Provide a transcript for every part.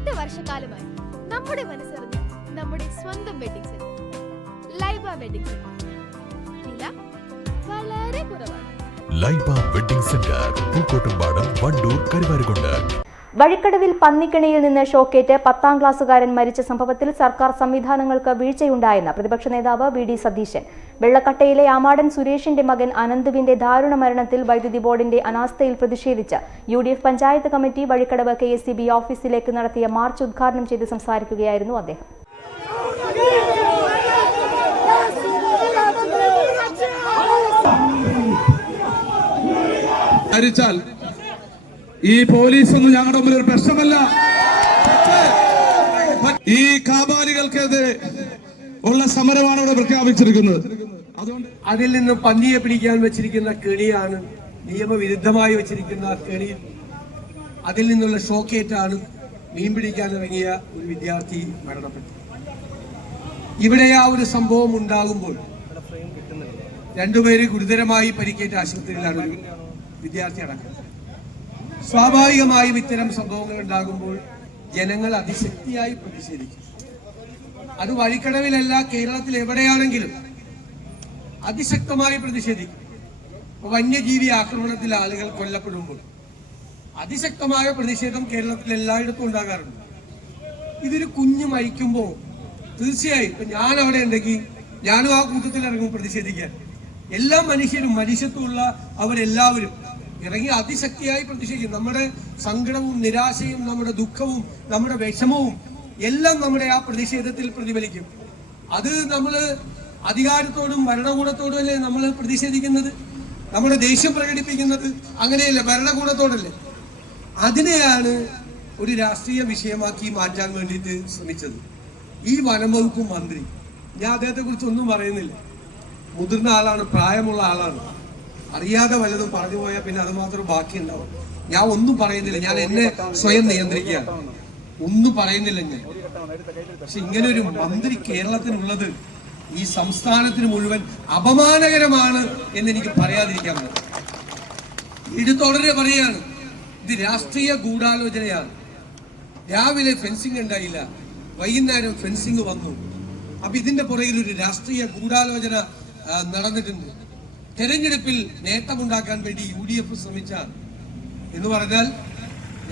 8 വർഷക്കാലമായി നമ്മുടെ മനസ്സറിഞ്ഞ നമ്മുടെ സ്വന്തം wedding centre Laiba wedding centre. വില വളരെ കുറവാണ്. Laiba wedding centre, Pookkottumpadam, Wandoor, Karuvarakundu. വഴിക്കടവിൽ പന്നിക്കിണിയിൽ നിന്ന് ഷോക്കേറ്റ് 10ാം ക്ലാസ്സുകാരൻ മരിച്ച സംഭവത്തിൽ സർക്കാർ സംവിധാനങ്ങൾക്ക് വീഴ്ചയുണ്ടായെന്ന് പ്രതിപക്ഷ നേതാവ് വി.ഡി. സതീശൻ. വെള്ളക്കട്ടയിലെ ആമാടൻ സുരേഷിന്റെ മകൻ അനന്തുവിന്റെ ദാരുണ മരണത്തിൽ വൈദ്യുതി ബോർഡിന്റെ അനാസ്ഥയിൽ പ്രതിഷേധിച്ച് UDF panchayat committee Vazhikkadavu KSEB ഓഫീസിലേക്ക് നടത്തിയ മാർച്ച് ഉദ്ഘാടനം ചെയ്ത് സംസാരിക്കുകയായിരുന്നു അദ്ദേഹം. ഈ പോലീസൊന്നും ഞങ്ങളുടെ മുമ്പിൽ ഒരു പ്രശ്നമല്ല. ഈ കാബാലികൾക്കെതിരെ ഉള്ള സമരമാണ് ഇവിടെ പ്രഖ്യാപിച്ചിരിക്കുന്നത്. അതുകൊണ്ട് അതിൽ നിന്ന് പന്നിയെ പിടിക്കാൻ വെച്ചിരിക്കുന്ന കെണിയാണ്, നിയമവിരുദ്ധമായി വെച്ചിരിക്കുന്ന കെണി. അതിൽ നിന്നുള്ള ഷോക്കേറ്റാണ് മീൻ പിടിക്കാൻ ഇറങ്ങിയ ഒരു വിദ്യാർത്ഥി മരണപ്പെട്ടു. ഇവിടെ ആ ഒരു സംഭവം ഉണ്ടാകുമ്പോൾ രണ്ടുപേര് ഗുരുതരമായി പരിക്കേറ്റ ആശുപത്രിയിലാണ് ഒരു വിദ്യാർത്ഥി അടക്കം. സ്വാഭാവികമായും ഇത്തരം സംഭവങ്ങൾ ഉണ്ടാകുമ്പോൾ ജനങ്ങൾ അതിശക്തിയായി പ്രതിഷേധിക്കും. അത് വഴിക്കടവിലല്ല, കേരളത്തിൽ എവിടെയാണെങ്കിലും അതിശക്തമായി പ്രതിഷേധിക്കും. വന്യജീവി ആക്രമണത്തിൽ ആളുകൾ കൊല്ലപ്പെടുമ്പോൾ അതിശക്തമായ പ്രതിഷേധം കേരളത്തിൽ എല്ലായിടത്തും ഉണ്ടാകാറുണ്ട്. ഇതൊരു കുഞ്ഞ് മരിക്കുമ്പോൾ തീർച്ചയായും ഇപ്പൊ ഞാൻ അവിടെ ഉണ്ടെങ്കിൽ ഞാനും ആ കൂട്ടത്തിൽ ഇറങ്ങും പ്രതിഷേധിക്കാൻ. എല്ലാ മനുഷ്യരും, മനുഷ്യത്വമുള്ള അവരെല്ലാവരും ഇറങ്ങി അതിശക്തിയായി പ്രതിഷേധിക്കും. നമ്മുടെ സങ്കടവും നിരാശയും നമ്മുടെ ദുഃഖവും നമ്മുടെ വിഷമവും എല്ലാം നമ്മുടെ ആ പ്രതിഷേധത്തിൽ പ്രതിഫലിക്കും. അത് നമ്മൾ അധികാരത്തോടും ഭരണകൂടത്തോടും അല്ലേ നമ്മൾ പ്രതിഷേധിക്കുന്നത്, നമ്മുടെ ദേഷ്യം പ്രകടിപ്പിക്കുന്നത്? അങ്ങനെയല്ലേ, ഭരണകൂടത്തോടല്ലേ? അതിനെയാണ് ഒരു രാഷ്ട്രീയ വിഷയമാക്കി മാറ്റാൻ വേണ്ടിയിട്ട് ശ്രമിച്ചത് ഈ വനം വകുപ്പ് മന്ത്രി. ഞാൻ അദ്ദേഹത്തെ കുറിച്ച് ഒന്നും പറയുന്നില്ല. മുതിർന്ന ആളാണ്, പ്രായമുള്ള ആളാണ്. അറിയാതെ വല്ലതും പറഞ്ഞു പോയാൽ പിന്നെ അത് മാത്രം ബാക്കിയുണ്ടാവും. ഞാൻ ഒന്നും പറയുന്നില്ല, ഞാൻ എന്നെ സ്വയം നിയന്ത്രിക്കുകയാണ്, ഒന്നും പറയുന്നില്ല ഞാൻ. പക്ഷെ ഇങ്ങനെ ഒരു മന്ത്രി കേരളത്തിനുള്ളത് ഈ സംസ്ഥാനത്തിന് മുഴുവൻ അപമാനകരമാണ് എന്നെനിക്ക് പറയാതിരിക്കാൻ പറ്റും. എടുത്തോടനെ പറയാണ്, ഇത് രാഷ്ട്രീയ ഗൂഢാലോചനയാണ്. രാവിലെ ഫെൻസിങ് ഉണ്ടായില്ല, വൈകുന്നേരം ഫെൻസിങ് വന്നു. അപ്പൊ ഇതിന്റെ പുറകിൽ ഒരു രാഷ്ട്രീയ ഗൂഢാലോചന നടന്നിട്ടുണ്ട്. തെരഞ്ഞെടുപ്പിൽ നേട്ടമുണ്ടാക്കാൻ വേണ്ടി UDF ശ്രമിച്ച എന്ന് പറഞ്ഞാൽ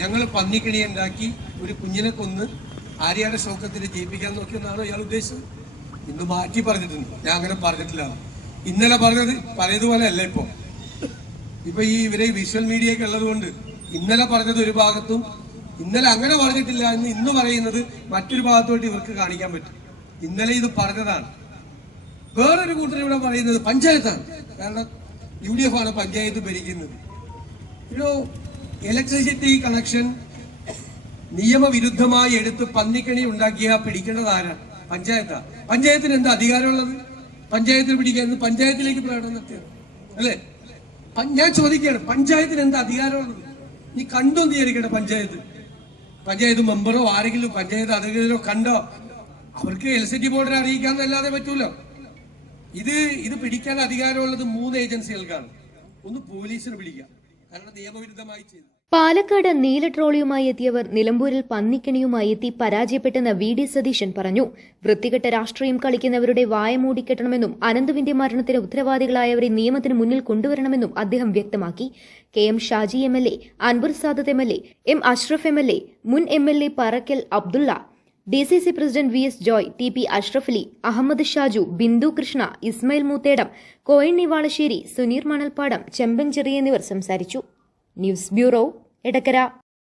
ഞങ്ങൾ പന്നിക്കണി ഉണ്ടാക്കി ഒരു കുഞ്ഞിനെ കൊന്ന് ആര്യാടെ ഷൗക്കത്തിന് ജയിപ്പിക്കാൻ നോക്കിയെന്നാണോ ഇയാൾ ഉദ്ദേശിച്ചത്? ഇന്ന് മാറ്റി പറഞ്ഞിട്ടുണ്ട്. ഞാൻ അങ്ങനെ പറഞ്ഞിട്ടില്ല. ഇന്നലെ പറഞ്ഞതുപോലെ അല്ല ഇപ്പൊ ഈ ഇവരെ വിഷ്വൽ മീഡിയ ഒക്കെ ഉള്ളത് കൊണ്ട് ഇന്നലെ പറഞ്ഞത് ഒരു ഭാഗത്തും ഇന്നലെ അങ്ങനെ പറഞ്ഞിട്ടില്ല എന്ന് ഇന്ന് പറയുന്നത് മറ്റൊരു ഭാഗത്തോട്ട് ഇവർക്ക് കാണിക്കാൻ പറ്റും. ഇന്നലെ ഇത് പറഞ്ഞതാണ്. വേറൊരു കൂട്ടർ ഇവിടെ പറയുന്നത് പഞ്ചായത്താണ്. കാരണം UDF ആണ് പഞ്ചായത്ത് ഭരിക്കുന്നത്. ഒരു ഇലക്ട്രിസിറ്റി കണക്ഷൻ നിയമവിരുദ്ധമായി എടുത്ത് പന്നിക്കണി ഉണ്ടാക്കിയ പിടിക്കേണ്ടത് ആരാണ്? പഞ്ചായത്താണ്. പഞ്ചായത്തിന് എന്താ അധികാരമുള്ളത്? പഞ്ചായത്തിന് പിടിക്കാൻ പഞ്ചായത്തിലേക്ക് പ്രകടനം നടത്തിയത് അല്ലേ? ഞാൻ ചോദിക്കുകയാണ്, പഞ്ചായത്തിന് എന്താ അധികാരമുള്ളത്? നീ കണ്ടോ എന്ന് വിചാരിക്കട്ടെ, പഞ്ചായത്ത് മെമ്പറോ ആരെങ്കിലും പഞ്ചായത്ത് അധികാരികളോ കണ്ടോ? അവർക്ക് ഇലക്ട്രിസിറ്റി ബോർഡിനെ അറിയിക്കാന്നല്ലാതെ പറ്റൂലോ. ഇത് പിടിക്കാൻ അധികാരമുള്ളത് 3 ഏജൻസികൾക്കാണ്. ഒന്ന് പോലീസിന് പിടിക്കാം, കാരണം നിയമവിരുദ്ധമായി ചെയ്തു. പാലക്കാട് നീല ട്രോളിയുമായി എത്തിയവർ നിലമ്പൂരിൽ പന്നിക്കണിയുമായി എത്തി പരാജയപ്പെട്ടെന്ന് വി.ഡി. സതീശൻ പറഞ്ഞു. വൃത്തികെട്ട രാഷ്ട്രീയം കളിക്കുന്നവരുടെ വായ മൂടിക്കെട്ടണമെന്നും അനന്തുവിന്റെ മരണത്തിന് ഉത്തരവാദികളായവരെ നിയമത്തിന് മുന്നിൽ കൊണ്ടുവരണമെന്നും അദ്ദേഹം വ്യക്തമാക്കി. KM Shaji MLA, Anwar Sadath MLA, M Ashraf MLA, മുൻ MLA Parakkal Abdulla, DCC president VS Joy, TP Ashraf Ali, Ahammed Shaju, Bindu Krishna, Ismail Moothedam, Koyan Nivalassery, Suneer Manalpadam, Chemban Cheriya എന്നിവർ സംസാരിച്ചു. News bureau, Edakkara.